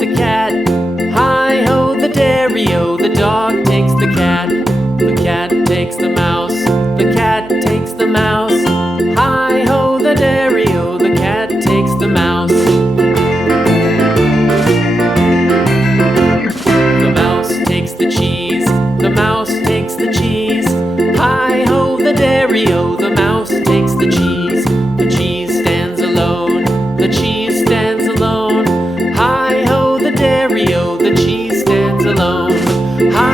the cat. Hi-ho, the dairy-o, the dog takes the cat. The cat takes the mouse, the cat takes the mouse. Hi-ho, the dairy-o, the cat takes the mouse. The mouse takes the cheese, the mouse takes the cheese. Hi-ho, the dairy-o, the mouse takes the cheese. The cheese stands alone, the cheese stands alone. Hi-ho, the dairy-o, the cheese stands alone. Hi